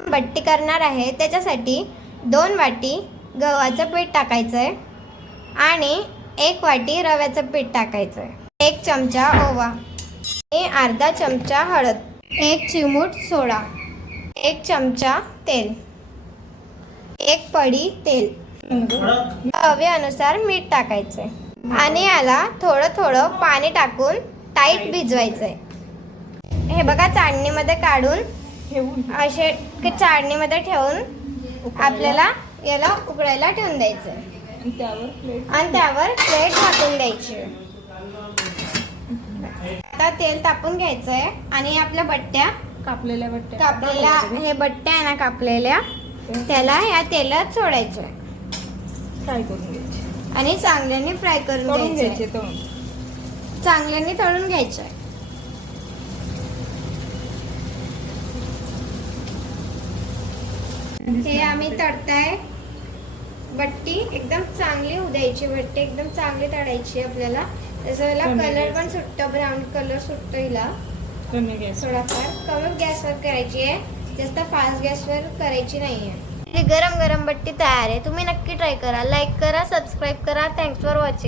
बट्टी करणार आहे त्याच्यासाठी 2 वाटी गव्हाचं पीठ टाकायचं आहे आणि 1 वाटी रव्याचं पीठ टाकायचं आहे, 1 चमचा ओवा, अर्धा चमचा हळद, 1 चिमूट सोडा, 1 चमचा तेल, 1 पडी तेल, हवेनुसार मीठ टाकायचं आहे आणि याला थोडं थोडं पाणी टाकून टाईट भिजवायचं आहे. हे बघा चाळणीमध्ये काढून असे चाळणीमध्ये ठेवून आपल्याला याला उकळायला ठेवून द्यायचं आणि त्यावर प्लेट झाकून द्यायची. आता तेल तापून घ्यायचं आहे आणि आपल्या बट्ट्या कापलेल्या हे बट्ट्या आहे ना कापलेल्या त्याला या तेलात सोडायच्या फ्राय करून घ्यायचे आणि चांगल्याने फ्राय करून घ्यायचे, चांगल्याने तळून घ्यायचे. हे आम्ही तळताय बट्टी एकदम चांगली होऊ द्यायची, बट्टी एकदम चांगली तळायची आपल्याला. त्याचा याला कलर पण सुटतो, ब्राऊन कलर सुटतो हिला. थोडाफार कमी गॅसवर करायची आहे, जास्त फास्ट गॅसवर करायची नाही आहे. गरम गरम बट्टी तयार आहे. तुम्ही नक्की ट्राय करा, लाईक करा, सबस्क्राईब करा. Thanks for watching.